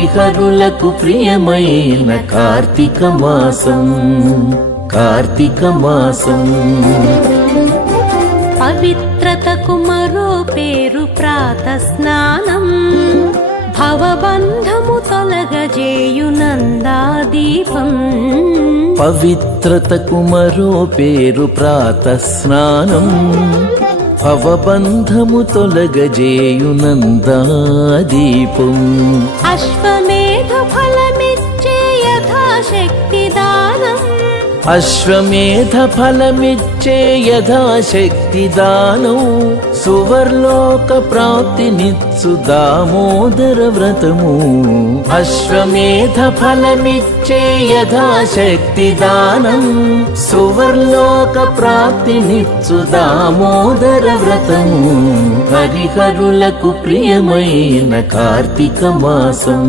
హరిహరులకు ప్రియమైన కార్తీక మాసం, కార్తీక మాసం. పవిత్రతకు మరో పేరు ప్రాతస్నానం, భవబంధము తొలగజేయు నందాదీపం. పవిత్రతకు మరో పేరు ప్రాతస్నానం, భవబంధము తొలగజేయు నందాదీపం. అశ్వమేధ ఫలమిచ్చే యథాశక్తి దానం, అశ్వమేధ ఫలమిచ్చే యథాశక్తి దానం. సువర్లోక ప్రాప్తినిచ్చు దామోదర వ్రతము. అశ్వమేధ ఫలమిచ్చే యథాశక్తి దానం, సువర్లోక ప్రాప్తినిచ్చు దామోదర వ్రతము. హరిహరులకు ప్రియమైన కార్తీక మాసం.